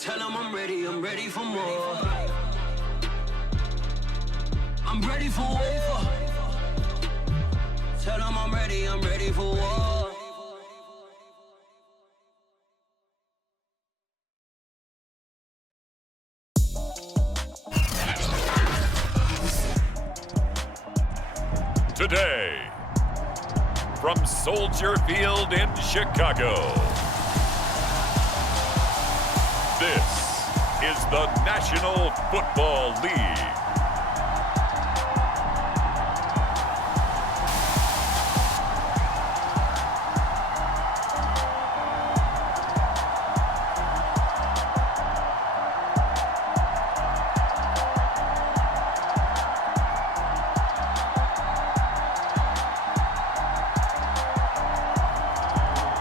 Tell them I'm ready for more. I'm ready for war. Tell them I'm ready for war. Today, from Soldier Field in Chicago, this is the National Football League.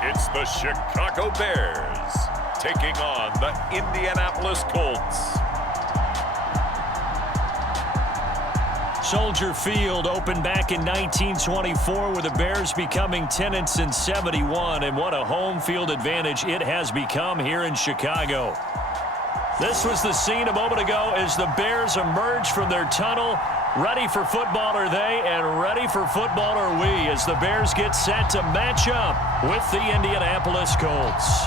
It's the Chicago Bears taking on the Indianapolis Colts. Soldier Field opened back in 1924 with the Bears becoming 10-71, and what a home field advantage it has become here in Chicago. This was the scene a moment ago as the Bears emerged from their tunnel. Ready for football are they, and ready for football are we as the Bears get set to match up with the Indianapolis Colts.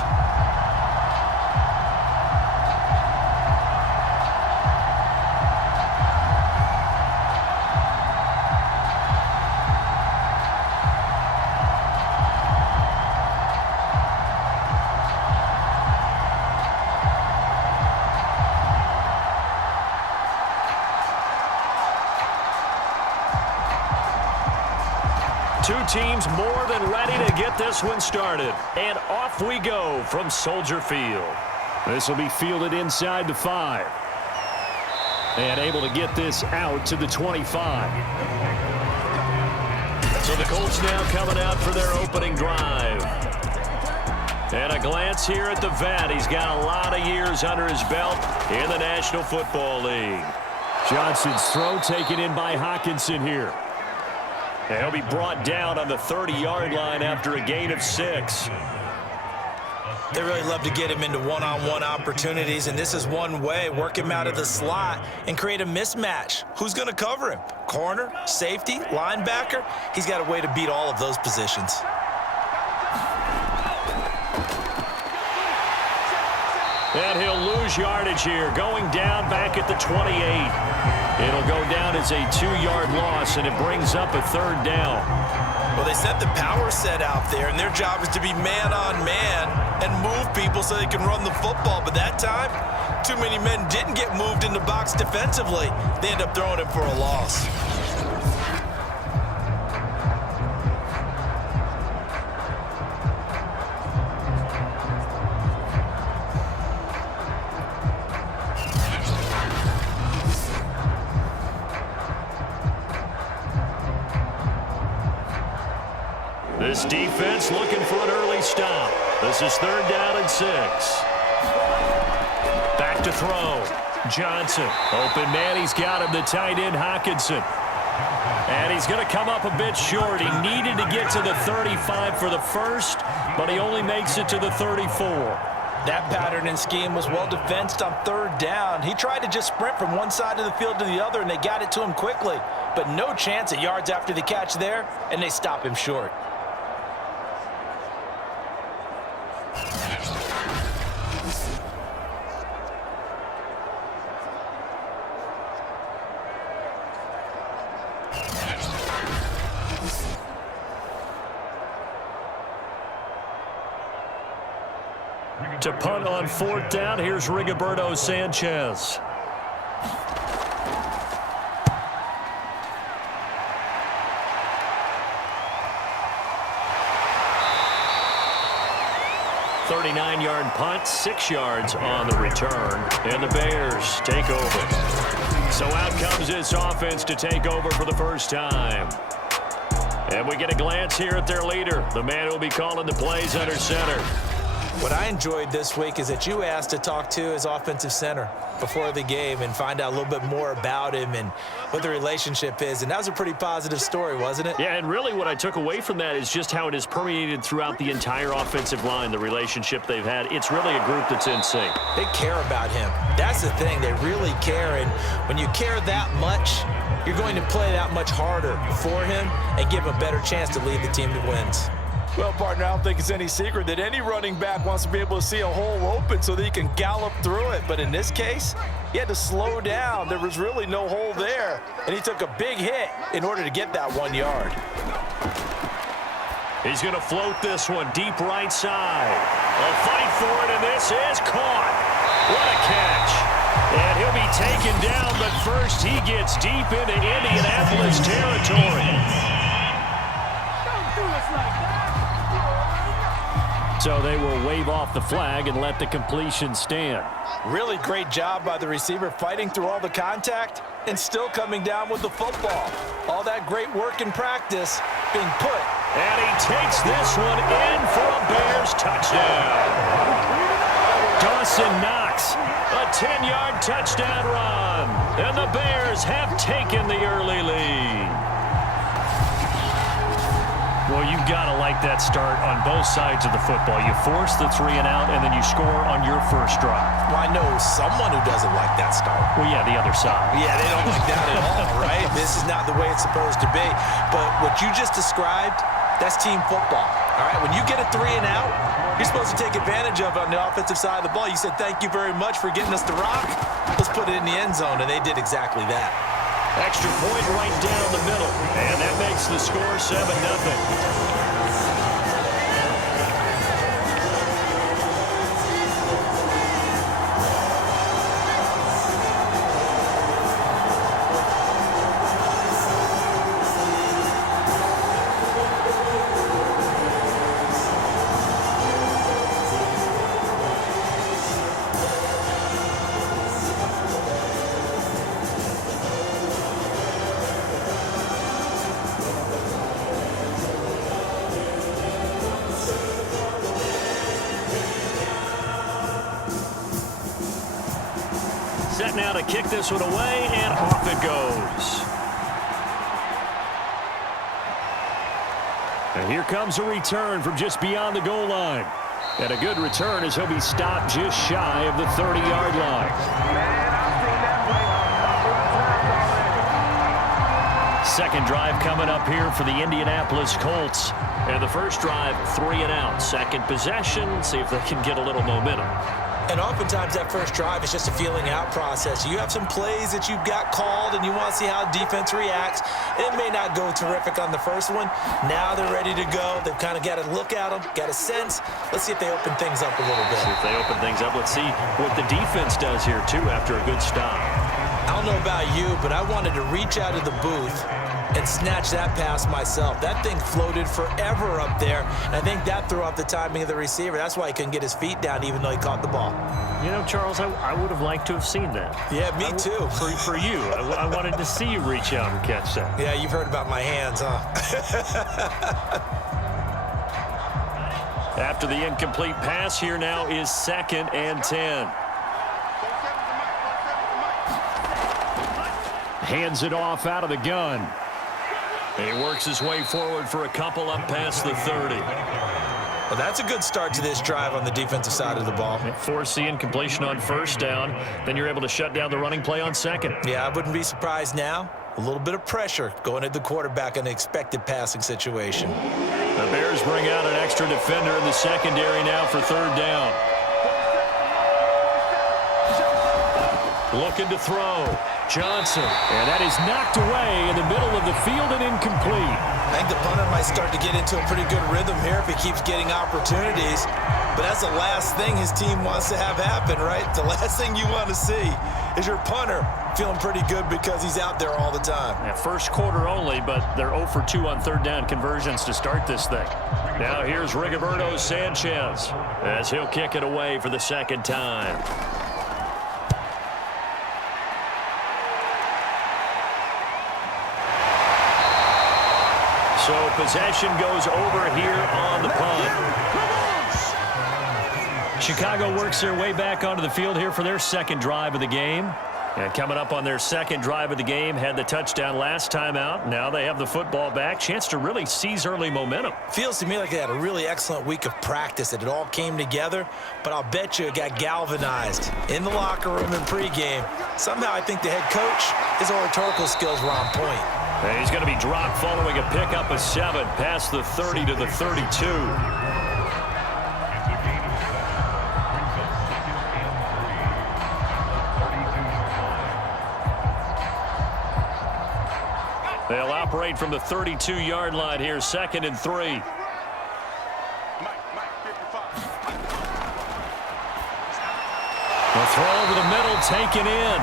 Two teams more than ready to get this one started. And off we go from Soldier Field. This will be fielded inside the 5. And able to get this out to the 25. So the Colts now coming out for their opening drive. And a glance here at the vet. He's got a lot of years under his belt in the National Football League. Johnson's throw taken in by Hockenson here. And he'll be brought down on the 30-yard line after a gain of 6. They really love to get him into one-on-one opportunities, and this is one way. Work him out of the slot and create a mismatch. Who's going to cover him? Corner, safety, linebacker? He's got a way to beat all of those positions. And he'll lose yardage here, going down back at the 28. It'll go down as a 2-yard loss, and it brings up a 3rd down. Well, they set the power set out there, and their job is to be man-on-man and move people so they can run the football. But that time, too many men didn't get moved in the box defensively. They end up throwing him for a loss. This defense looking for an early stop. This is 3rd down and 6. Back to throw. Johnson. Open man. He's got him, the tight end, Hockenson. And he's going to come up a bit short. He needed to get to the 35 for the first, but he only makes it to the 34. That pattern and scheme was well defensed on 3rd down. He tried to just sprint from one side of the field to the other, and they got it to him quickly. But no chance at yards after the catch there, and they stop him short. To punt on 4th down, here's Rigoberto Sanchez. "39-yard punt, 6 yards on the return, and the Bears take over. So out comes this offense to take over for the first time. And we get a glance here at their leader, the man who will be calling the plays under center. What I enjoyed this week is that you asked to talk to his offensive center before the game and find out a little bit more about him and what the relationship is. And that was a pretty positive story, wasn't it? Yeah, and really what I took away from that is just how it has permeated throughout the entire offensive line, the relationship they've had. It's really a group that's in sync. They care about him. That's the thing. They really care. And when you care that much, you're going to play that much harder for him and give him a better chance to lead the team to wins. Well, partner, I don't think it's any secret that any running back wants to be able to see a hole open so that he can gallop through it. But in this case, he had to slow down. There was really no hole there, and he took a big hit in order to get that 1 yard. He's going to float this one deep right side. A fight for it, and this is caught. What a catch. And he'll be taken down, but first he gets deep into Indianapolis territory. So they will wave off the flag and let the completion stand. Really great job by the receiver fighting through all the contact and still coming down with the football. All that great work in practice being put. And he takes this one in for a Bears touchdown. Dawson Knox, a 10-yard touchdown run. And the Bears have taken the early lead. Well, you've got to like that start on both sides of the football. You force the 3 and out, and then you score on your first drive. Well, I know someone who doesn't like that start. Well, yeah, the other side. Yeah, they don't like that at all, right? This is not the way it's supposed to be. But what you just described, that's team football, all right? When you get a 3 and out, you're supposed to take advantage of it on the offensive side of the ball. You said, thank you very much for getting us the rock. Let's put it in the end zone, and they did exactly that. Extra point right down the middle. And that makes the score 7-0. Set now to kick this one away, and off it goes. And here comes a return from just beyond the goal line. And a good return as he'll be stopped just shy of the 30-yard line. Second drive coming up here for the Indianapolis Colts. And the first drive, 3 and out. Second possession, see if they can get a little momentum. And oftentimes that first drive is just a feeling out process. You have some plays that you've got called and you want to see how defense reacts. It may not go terrific on the first one. Now they're ready to go. They've kind of got to look at them, got a sense. Let's see if they open things up a little bit. See if they open things up. Let's see what the defense does here, too, after a good stop. I don't know about you, but I wanted to reach out of the booth and snatch that pass myself. That thing floated forever up there, and I think that threw off the timing of the receiver. That's why he couldn't get his feet down even though he caught the ball. You know, Charles, I would have liked to have seen that. Yeah, me too. For you. I wanted to see you reach out and catch that. Yeah, you've heard about my hands, huh? After the incomplete pass, here now is 2nd and 10. Hands it off out of the gun. He works his way forward for a couple up past the 30. Well, that's a good start to this drive on the defensive side of the ball. Force the incompletion on first down. Then you're able to shut down the running play on second. Yeah, I wouldn't be surprised now. A little bit of pressure going at the quarterback in an expected passing situation. The Bears bring out an extra defender in the secondary now for 3rd down. Looking to throw. Johnson. And that is knocked away in the middle of the field and incomplete. I think the punter might start to get into a pretty good rhythm here if he keeps getting opportunities. But that's the last thing his team wants to have happen, right? The last thing you want to see is your punter feeling pretty good because he's out there all the time. Yeah, first quarter only, but they're 0 for 2 on 3rd down conversions to start this thing. Now here's Rigoberto Sanchez as he'll kick it away for the 2nd time. So possession goes over here on the punt. Chicago works their way back onto the field here for their second drive of the game. And coming up on their second drive of the game, had the touchdown last time out. Now they have the football back. Chance to really seize early momentum. Feels to me like they had a really excellent week of practice, that it all came together, but I'll bet you it got galvanized in the locker room in pregame. Somehow I think the head coach, his oratorical skills were on point. And he's going to be dropped following a pickup of 7 past the 30 to the 32. They'll operate from the 32-yard line here, 2nd and 3. The throw over the middle, taken in.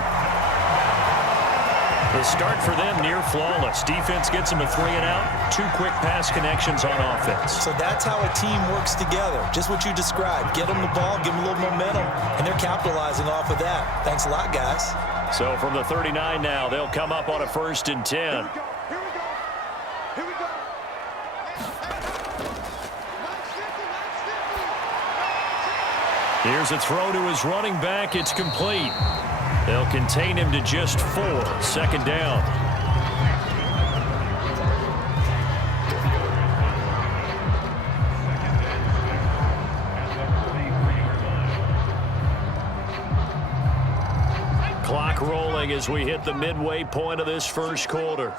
The start for them near flawless. Defense gets them a 3-and-out. 2 quick pass connections on offense. So that's how a team works together. Just what you described. Get them the ball, give them a little momentum, and they're capitalizing off of that. Thanks a lot, guys. So from the 39 now, they'll come up on a 1st and 10. Here's a throw to his running back. It's complete. They'll contain him to just 4. 2nd down. Clock rolling as we hit the midway point of this first quarter.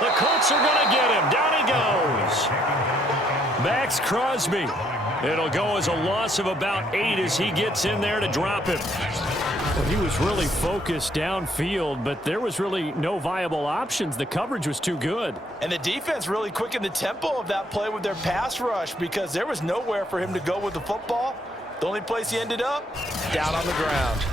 The Colts are going to get him. Down he goes. Max Crosby. It'll go as a loss of about 8 as he gets in there to drop him. Well, he was really focused downfield, but there was really no viable options. The coverage was too good. And the defense really quickened the tempo of that play with their pass rush, because there was nowhere for him to go with the football. The only place he ended up, down on the ground.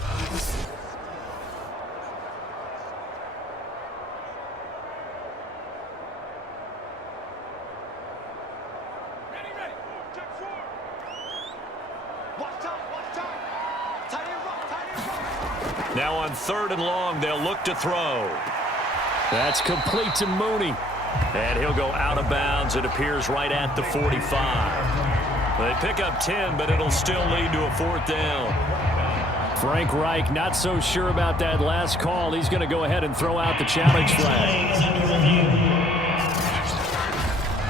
Now on 3rd and long, they'll look to throw. That's complete to Mooney. And he'll go out of bounds. It appears right at the 45. They pick up 10, but it'll still lead to a 4th down. Frank Reich not so sure about that last call. He's going to go ahead and throw out the challenge flag.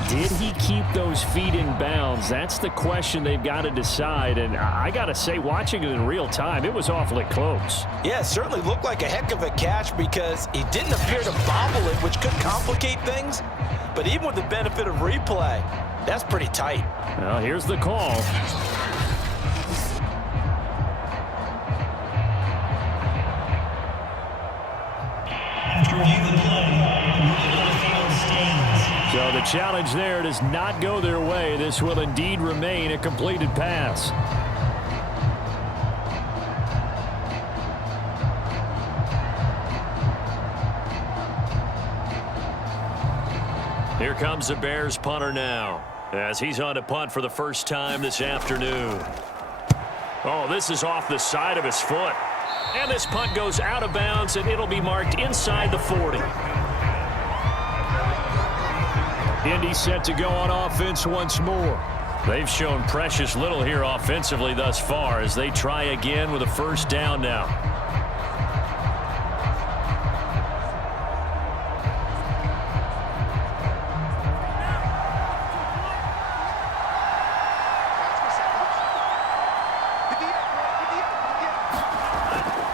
Did he keep those feet in bounds? That's the question they've got to decide. And I got to say, watching it in real time, it was awfully close. Yeah, it certainly looked like a heck of a catch, because he didn't appear to bobble it, which could complicate things. But even with the benefit of replay, that's pretty tight. Well, here's the call. So the challenge there does not go their way. This will indeed remain a completed pass. Here comes the Bears punter now, as he's on to punt for the first time this afternoon. Oh, this is off the side of his foot. And this punt goes out of bounds, and it'll be marked inside the 40. Indy set to go on offense once more. They've shown precious little here offensively thus far as they try again with a 1st down now.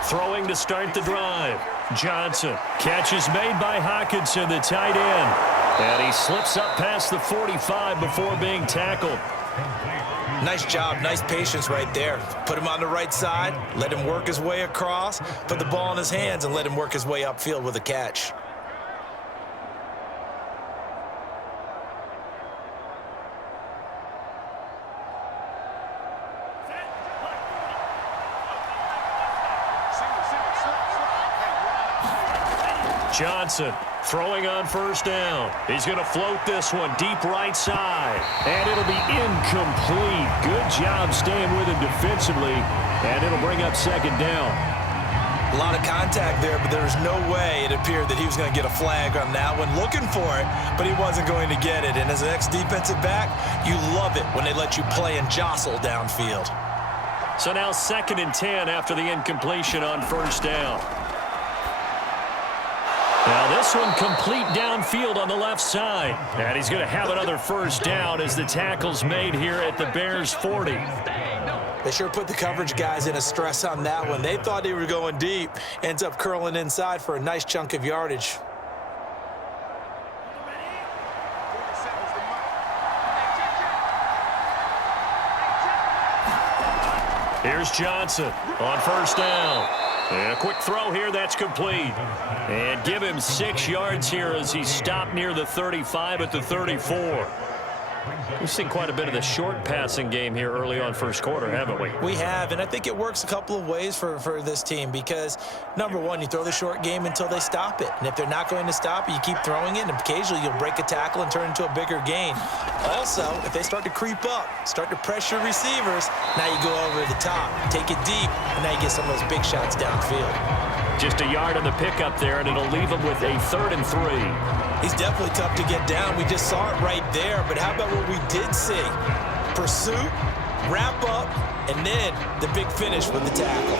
Throwing to start the drive. Johnson. Catch is made by Hockenson, the tight end. And he slips up past the 45 before being tackled. Nice job, nice patience right there. Put him on the right side, let him work his way across, put the ball in his hands, and let him work his way upfield with a catch. Johnson throwing on 1st down. He's going to float this one deep right side. And it'll be incomplete. Good job staying with him defensively. And it'll bring up 2nd down. A lot of contact there, but there was no way it appeared that he was going to get a flag on that one. Looking for it, but he wasn't going to get it. And as an ex-defensive back, you love it when they let you play and jostle downfield. So now 2nd and 10 after the incompletion on first down. Now this one complete downfield on the left side. And he's going to have another first down as the tackle's made here at the Bears 40. They sure put the coverage guys in a stress on that one. They thought they were going deep. Ends up curling inside for a nice chunk of yardage. Here's Johnson on first down. And a quick throw here, that's complete. And give him 6 yards here as he's stopped near the 35 at the 34. We've seen quite a bit of the short passing game here early on first quarter, haven't we? We have, and I think it works a couple of ways for this team because, number one, you throw the short game until they stop it. And if they're not going to stop it, you keep throwing it, and occasionally you'll break a tackle and turn it into a bigger gain. Also, if they start to creep up, start to pressure receivers, now you go over the top, take it deep, and now you get some of those big shots downfield. Just a yard on the pickup there, and it'll leave him with a 3rd and 3. He's definitely tough to get down. We just saw it right there. But how about what we did see? Pursuit, wrap up, and then the big finish with the tackle.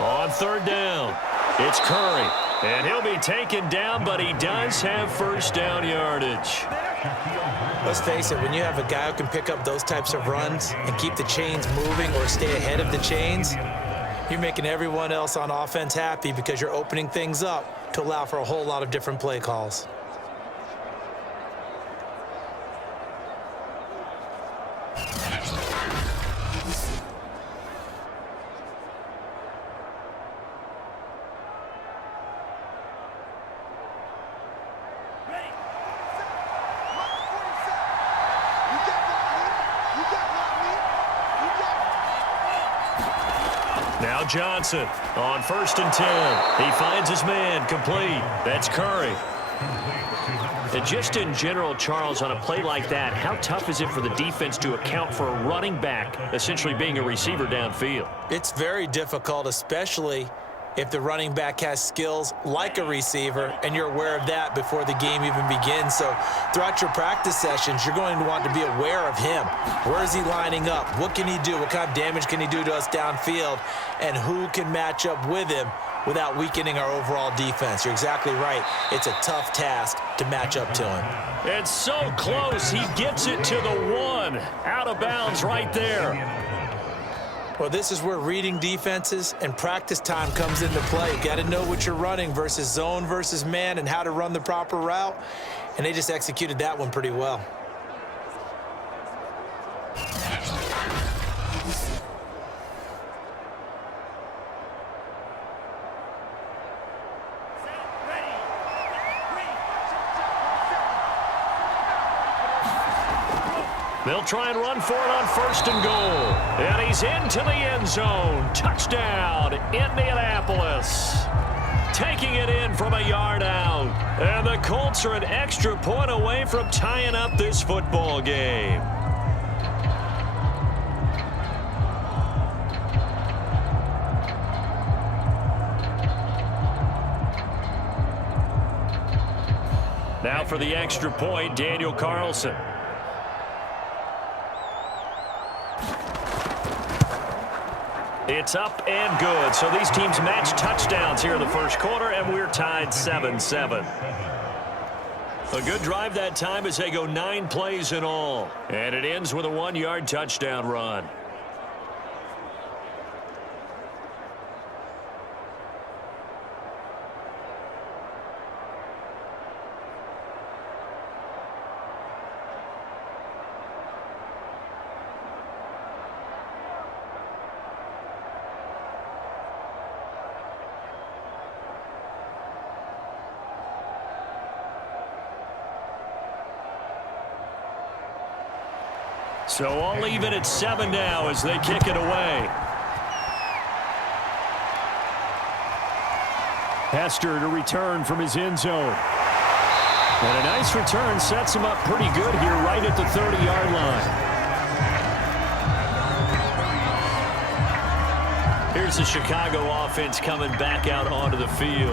On 3rd down, it's Curry. And he'll be taken down, but he does have first down yardage. Let's face it, when you have a guy who can pick up those types of runs and keep the chains moving or stay ahead of the chains, you're making everyone else on offense happy because you're opening things up to allow for a whole lot of different play calls. Now Johnson on 1st and 10. He finds his man complete. That's Curry. And just in general, Charles, on a play like that, how tough is it for the defense to account for a running back essentially being a receiver downfield? It's very difficult, especially if the running back has skills like a receiver and you're aware of that before the game even begins. So throughout your practice sessions, you're going to want to be aware of him. Where is he lining up? What can he do? What kind of damage can he do to us downfield? And who can match up with him without weakening our overall defense? You're exactly right. It's a tough task to match up to him. It's so close. He gets it to the 1. Out of bounds right there. Well, this is where reading defenses and practice time comes into play. You got to know what you're running versus zone versus man and how to run the proper route. And they just executed that one pretty well. They'll try and run for it on 1st and goal. And he's into the end zone. Touchdown, Indianapolis. Taking it in from a yard out. And the Colts are an extra point away from tying up this football game. Now for the extra point, Daniel Carlson. It's up and good. So these teams match touchdowns here in the first quarter, and we're tied 7-7. A good drive that time as they go 9 plays in all. And it ends with a 1-yard touchdown run. So all even at 7 now as they kick it away. Hester to return from his end zone. And a nice return sets him up pretty good here right at the 30-yard line. here's the Chicago offense coming back out onto the field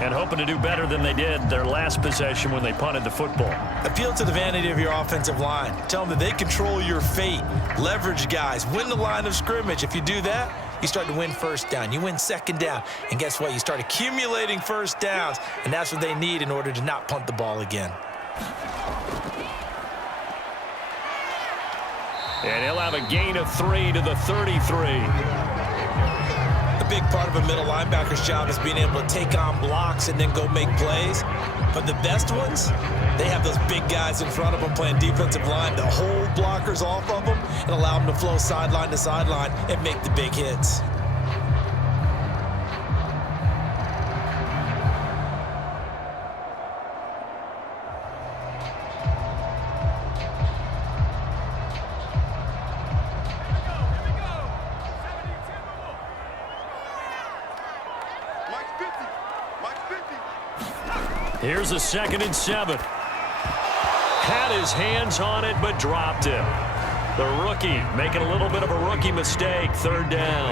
and hoping to do better than they did their last possession when they punted the football. Appeal to the vanity of your offensive line. Tell them that they control your fate. Leverage guys. Win the line of scrimmage. If you do that, you start to win first down. You win second down. And guess what? You start accumulating first downs. And that's what they need in order to not punt the ball again. And he'll have a gain of 3 to the 33. A big part of a middle linebacker's job is being able to take on blocks and then go make plays. But the best ones, they have those big guys in front of them playing defensive line to hold blockers off of them and allow them to flow sideline to sideline and make the big hits. Here's a 2nd and 7. Had his hands on it, but dropped it. The rookie making a little bit of a rookie mistake. 3rd down.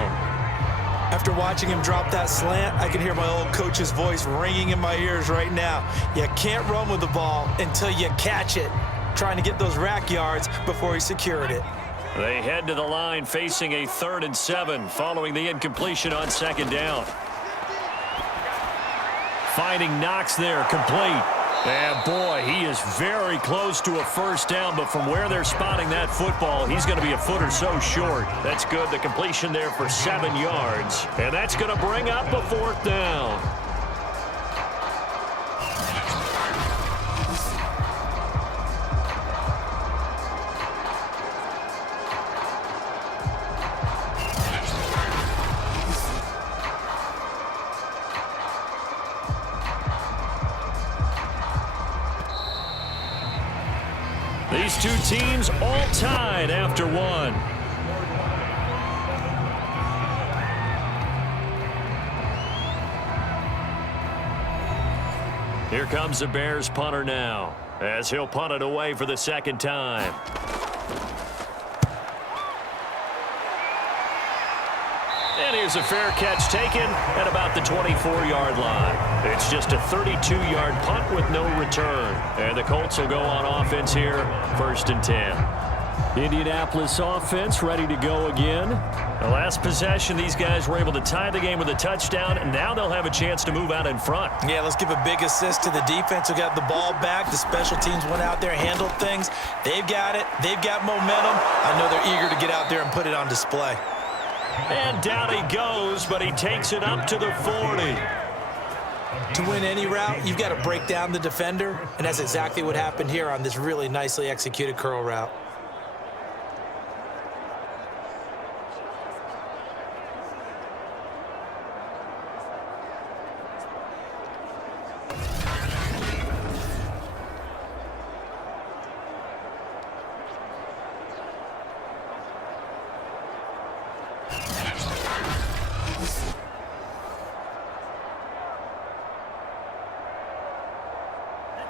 After watching him drop that slant, I can hear my old coach's voice ringing in my ears right now. You can't run with the ball until you catch it. Trying to get those rack yards before he secured it. They head to the line facing a 3rd and 7 following the incompletion on 2nd down. Finding Knox there, complete. And boy, he is very close to a first down, but from where they're spotting that football, he's going to be a foot or so short. That's good. The completion there for 7 yards. And that's going to bring up a 4th down. These two teams all tied after 1. Here comes the Bears punter now, as he'll punt it away for the 2nd time. And here's a fair catch taken at about the 24-yard line. It's just a 32-yard punt with no return. And the Colts will go on offense here, 1st and 10. Indianapolis offense ready to go again. The last possession, these guys were able to tie the game with a touchdown, and now they'll have a chance to move out in front. Yeah, let's give a big assist to the defense who got the ball back. The special teams went out there, handled things. They've got it. They've got momentum. I know they're eager to get out there and put it on display. And down he goes, but he takes it up to the 40. To win any route, you've got to break down the defender, and that's exactly what happened here on this really nicely executed curl route.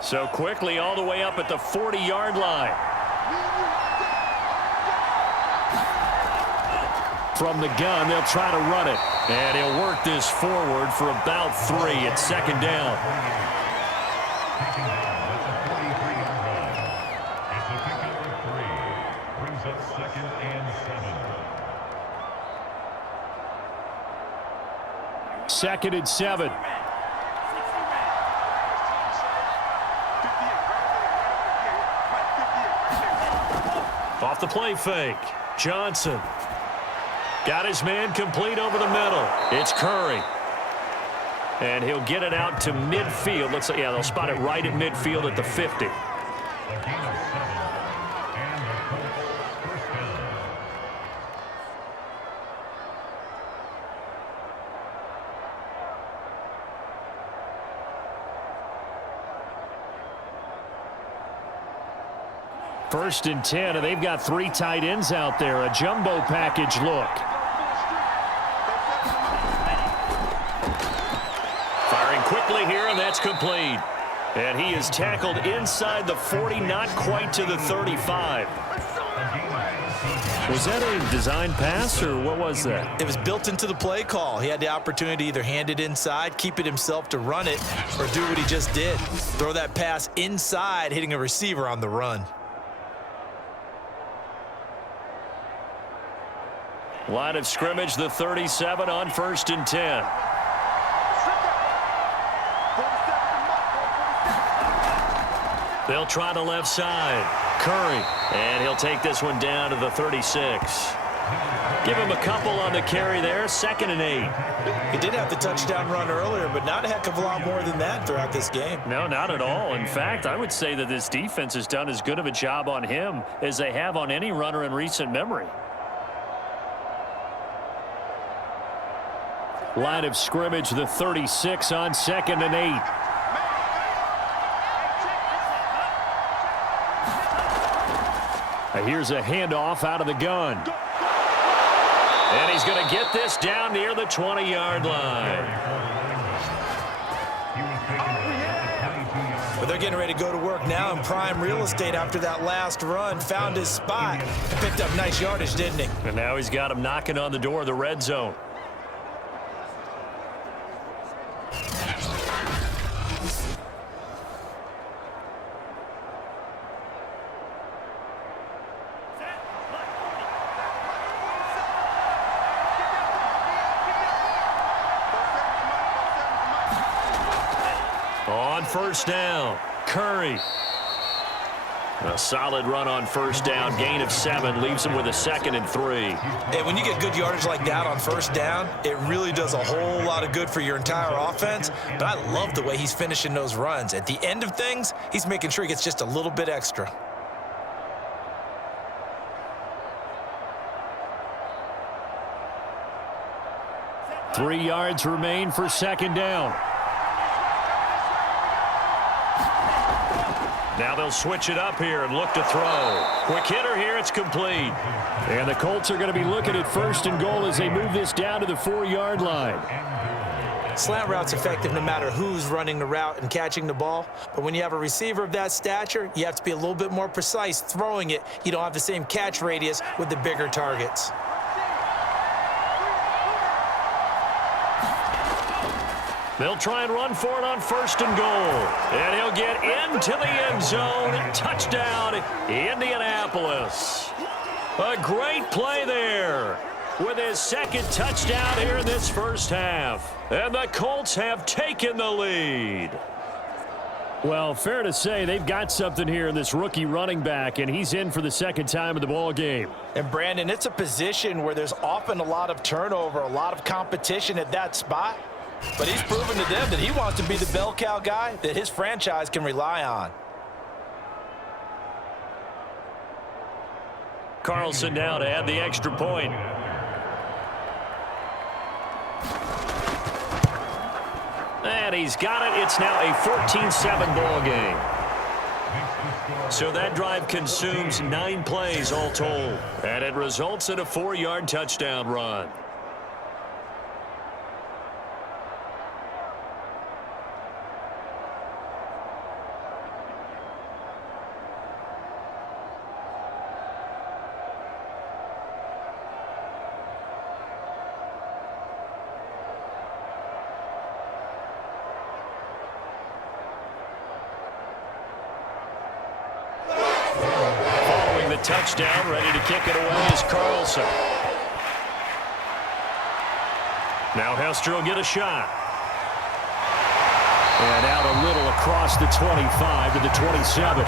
So quickly all the way up at the 40-yard line. From the gun, they'll try to run it. And he'll work this forward for about 3 at 2nd down. Brings up 2nd and 7. 2nd and 7. Off the play fake. Johnson. Got his man complete over the middle. It's Curry. And he'll get it out to midfield. Looks like, yeah, they'll spot it right at midfield at the 50. First and 10, and they've got 3 tight ends out there. A jumbo package look. Firing quickly here, and that's complete. And he is tackled inside the 40, not quite to the 35. Was that a design pass, or what was that? It was built into the play call. He had the opportunity to either hand it inside, keep it himself to run it, or do what he just did. Throw that pass inside, hitting a receiver on the run. Line of scrimmage, the 37 on 1st and 10. They'll try the left side. Curry, and he'll take this one down to the 36. Give him a couple on the carry there, 2nd and 8. He did have the touchdown run earlier, but not a heck of a lot more than that throughout this game. No, not at all. In fact, I would say that this defense has done as good of a job on him as they have on any runner in recent memory. Line of scrimmage, the 36 on 2nd and 8. Here's a handoff out of the gun. And he's going to get this down near the 20-yard line. But they're getting ready to go to work now in prime real estate after that last run. Found his spot and picked up nice yardage, didn't he? And now he's got him knocking on the door of the red zone. On 1st down, Curry. A solid run on 1st down. Gain of 7 leaves him with a 2nd and 3. And when you get good yardage like that on 1st down, it really does a whole lot of good for your entire offense. But I love the way he's finishing those runs. At the end of things, he's making sure he gets just a little bit extra. Three yards remain for 2nd down. Now they'll switch it up here and look to throw. Quick hitter here, it's complete. And the Colts are going to be looking at 1st and goal as they move this down to the 4-yard line. Slant route's effective no matter who's running the route and catching the ball. But when you have a receiver of that stature, you have to be a little bit more precise throwing it. You don't have the same catch radius with the bigger targets. They'll try and run for it on 1st and goal. And he'll get into the end zone. Touchdown, Indianapolis. A great play there with his 2nd touchdown here in this 1st half. And the Colts have taken the lead. Well, fair to say they've got something here in this rookie running back, and he's in for the 2nd time of the ball game. And, Brandon, it's a position where there's often a lot of turnover, a lot of competition at that spot. But he's proven to them that he wants to be the bell cow guy that his franchise can rely on. Carlson now to add the extra point. And he's got it. It's now a 14-7 ball game. So that drive consumes 9 plays all told. And it results in a 4-yard touchdown run. Touchdown, ready to kick it away is Carlson. Now Hester will get a shot. And out a little across the 25 to the 27.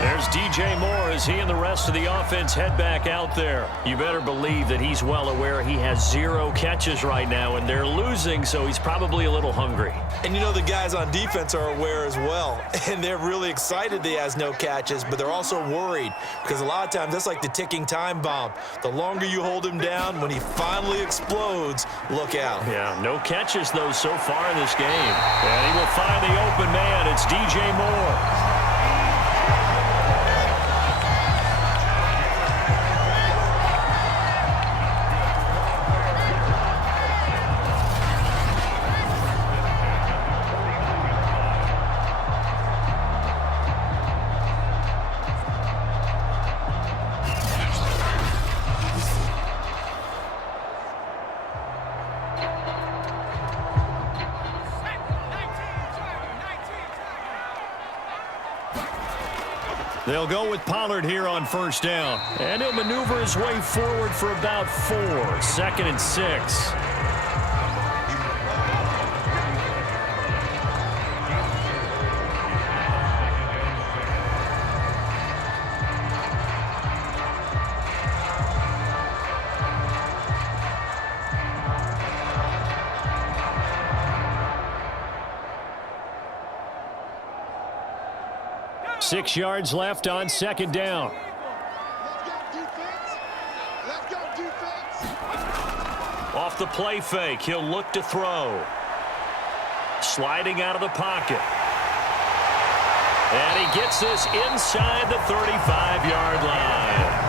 There's DJ Moore as he and the rest of the offense head back out there. You better believe that he's well aware he has 0 catches right now, and they're losing, so he's probably a little hungry. And you know the guys on defense are aware as well. And they're really excited that he has no catches, but they're also worried because a lot of times that's like the ticking time bomb. The longer you hold him down, when he finally explodes, look out. Yeah, no catches, though, so far in this game. And he will find the open man. It's DJ Moore. They'll go with Pollard here on first down. And he'll maneuver his way forward for about 4. 2nd and 6. Six yards left on 2nd down. Off the play fake, he'll look to throw. Sliding out of the pocket. And he gets this inside the 35-yard line.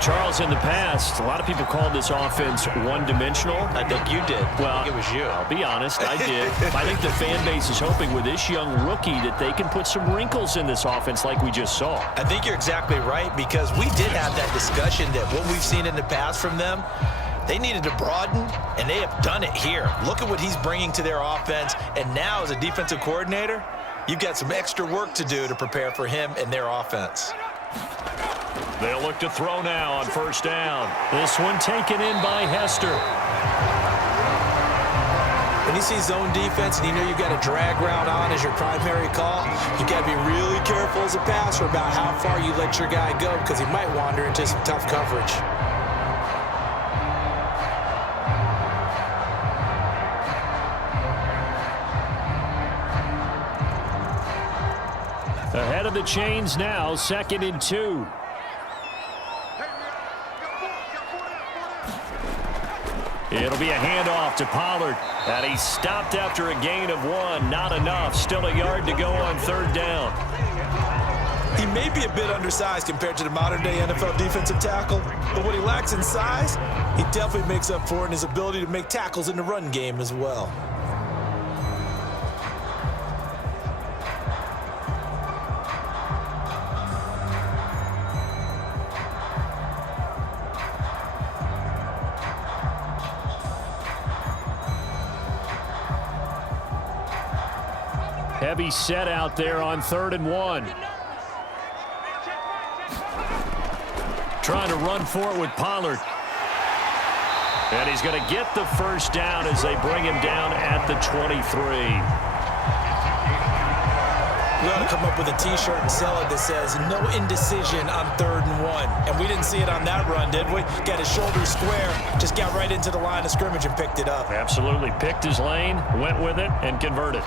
Charles, in the past, a lot of people called this offense one-dimensional. I think you did. Well, I think it was you. I'll be honest, I did. I think the fan base is hoping with this young rookie that they can put some wrinkles in this offense like we just saw. I think you're exactly right, because we did have that discussion that what we've seen in the past from them, they needed to broaden, and they have done it here. Look at what he's bringing to their offense, and now as a defensive coordinator, you've got some extra work to do to prepare for him and their offense. They'll look to throw now on first down. This one taken in by Hester. When you see zone defense and you know you've got a drag route on as your primary call, you've got to be really careful as a passer about how far you let your guy go, because he might wander into some tough coverage. Ahead of the chains now, 2nd and 2. It'll be a handoff to Pollard. And he's stopped after a gain of 1. Not enough. Still a yard to go on 3rd down. He may be a bit undersized compared to the modern-day NFL defensive tackle, but what he lacks in size, he definitely makes up for in his ability to make tackles in the run game as well. Heavy set out there on 3rd and 1. Trying to run for it with Pollard. And he's going to get the first down as they bring him down at the 23. We ought to come up with a T-shirt and sell it that says, no indecision on 3rd and 1. And we didn't see it on that run, did we? Got his shoulders square, just got right into the line of scrimmage and picked it up. Absolutely. Picked his lane, went with it, and converted.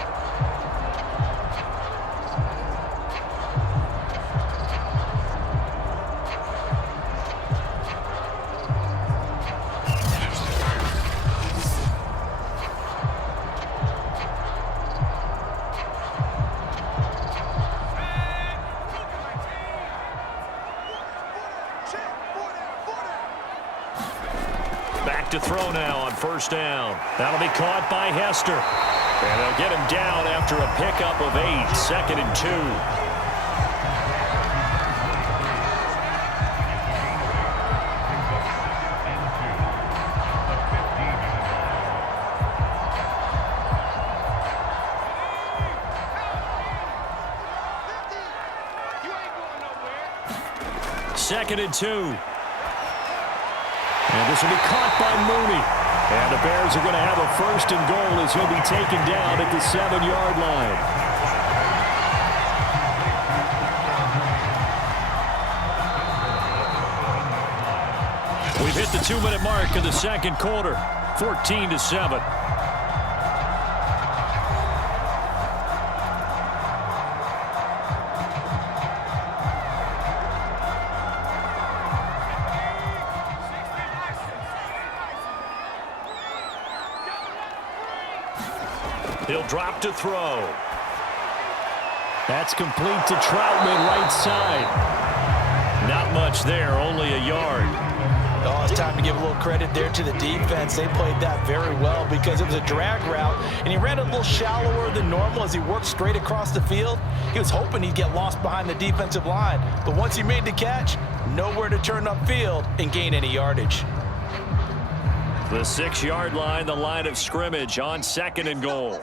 To throw now on first down. That'll be caught by Hester. And they'll get him down after a pickup of 8. 2nd and 2. Second and 2. And this will be caught by Mooney. And the Bears are going to have a 1st and goal as he'll be taken down at the 7-yard line. We've hit the 2-minute mark of the 2nd quarter. 14-7. He'll drop to throw. That's complete to Troutman, right side. Not much there, only a yard. Oh, it's time to give a little credit there to the defense. They played that very well because it was a drag route, and he ran a little shallower than normal as he worked straight across the field. He was hoping he'd get lost behind the defensive line, but once he made the catch, nowhere to turn upfield and gain any yardage. The 6-yard line, the line of scrimmage on 2nd and goal.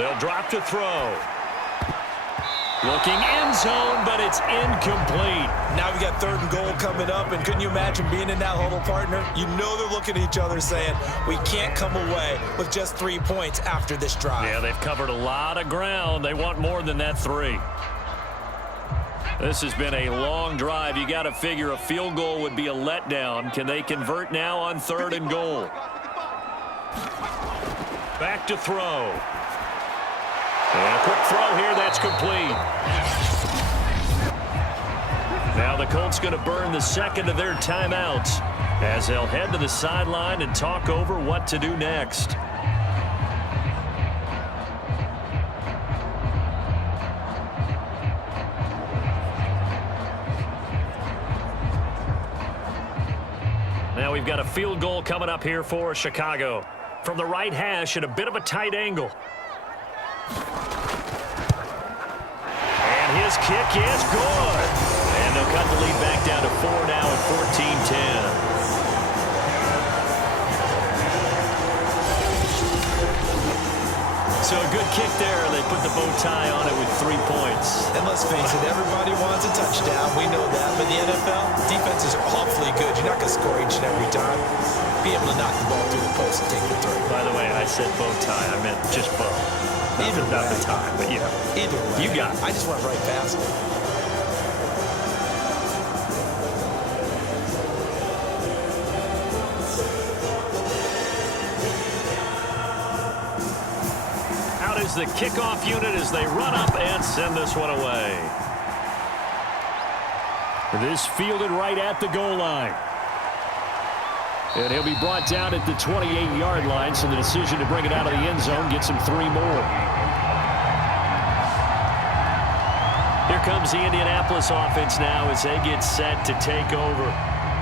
They'll drop to throw. Looking end zone, but it's incomplete. Now we got 3rd and goal coming up, and couldn't you imagine being in that huddle, partner? You know they're looking at each other saying, we can't come away with just 3 points after this drive. Yeah, they've covered a lot of ground. They want more than that 3. This has been a long drive. You got to figure a field goal would be a letdown. Can they convert now on 3rd and goal? Back to throw. And a quick throw here, that's complete. Now the Colts going to burn the 2nd of their timeouts as they'll head to the sideline and talk over what to do next. Now we've got a field goal coming up here for Chicago. From the right hash at a bit of a tight angle. And his kick is good. And they'll cut the lead back down to 4 now at 14-10. So a good kick there. They put the bow tie on it with 3 points. And let's face it, everybody wants a touchdown. We know that. But in the NFL, defenses are awfully good. You're not going to score each and every time. Be able to knock the ball through the post and take the 3. By the way, I said bow tie. I meant just bow. Either Not way. the tie, but yeah. Either way. You got it. I just went right past it. Out is the kickoff unit as they run up and send this one away. This fielded right at the goal line. And he'll be brought down at the 28-yard line, so the decision to bring it out of the end zone gets him 3 more. Here comes the Indianapolis offense now as they get set to take over.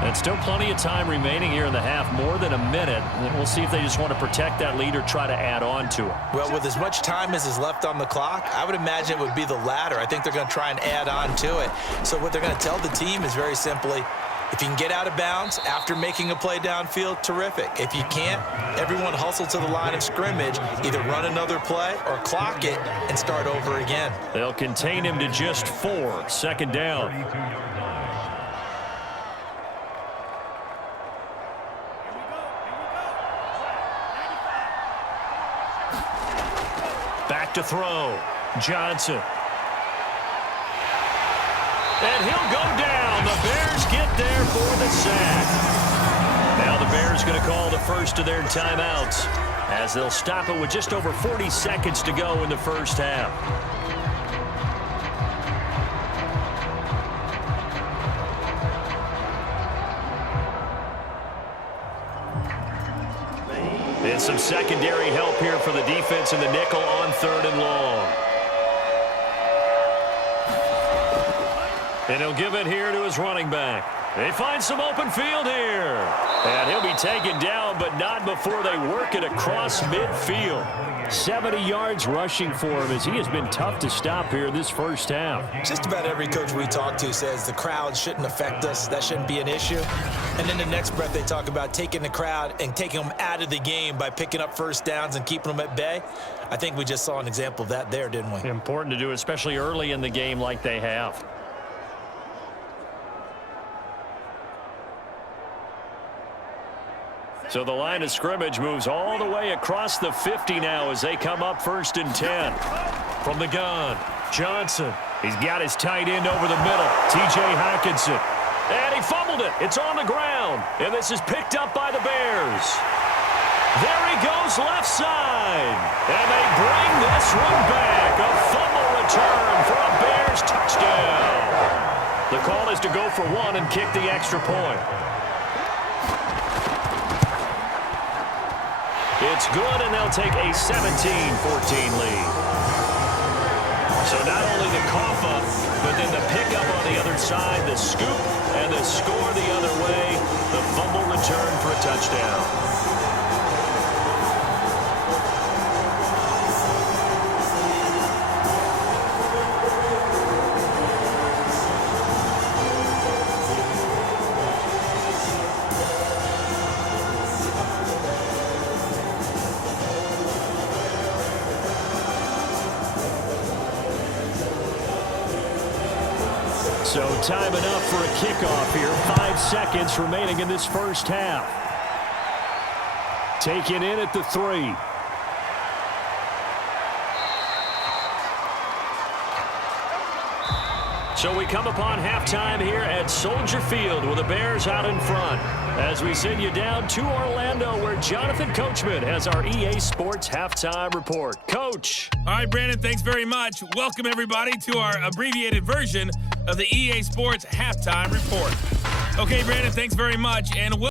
And still plenty of time remaining here in the half, more than a minute. And we'll see if they just want to protect that lead or try to add on to it. Well, with as much time as is left on the clock, I would imagine it would be the latter. I think they're going to try and add on to it. So what they're going to tell the team is very simply, if you can get out of bounds after making a play downfield, terrific. If you can't, everyone hustle to the line of scrimmage, either run another play or clock it and start over again. They'll contain him to just 4. 2nd down. Back to throw. Johnson. And he'll go down. The Bears get there for the sack. Now the Bears going to call the first of their timeouts as they'll stop it with just over 40 seconds to go in the first half. And some secondary help here for the defense in the nickel on 3rd and long. And he'll give it here to his running back. They find some open field here. And he'll be taken down, but not before they work it across midfield. 70 yards rushing for him as he has been tough to stop here this first half. Just about every coach we talk to says the crowd shouldn't affect us. That shouldn't be an issue. And then the next breath they talk about taking the crowd and taking them out of the game by picking up first downs and keeping them at bay. I think we just saw an example of that there, didn't we? Important to do, especially early in the game like they have. So the line of scrimmage moves all the way across the 50 now as they come up 1st and 10. From the gun, Johnson. He's got his tight end over the middle, T.J. Hockenson. And he fumbled it. It's on the ground. And this is picked up by the Bears. There he goes left side. And they bring this one back. A fumble return for a Bears touchdown. The call is to go for 1 and kick the extra point. It's good, and they'll take a 17-14 lead. So not only the cough up, but then the pickup on the other side, the scoop, and the score the other way, the fumble return for a touchdown. time enough for a kickoff here. 5 seconds remaining in this first half. Taken in at the 3. So we come upon halftime here at Soldier Field with the Bears out in front. As we send you down to Orlando, where Jonathan Coachman has our EA Sports Halftime Report. Coach. All right, Brandon, thanks very much. Welcome, everybody, to our abbreviated version of the EA Sports Halftime Report. Okay, Brandon, thanks very much. And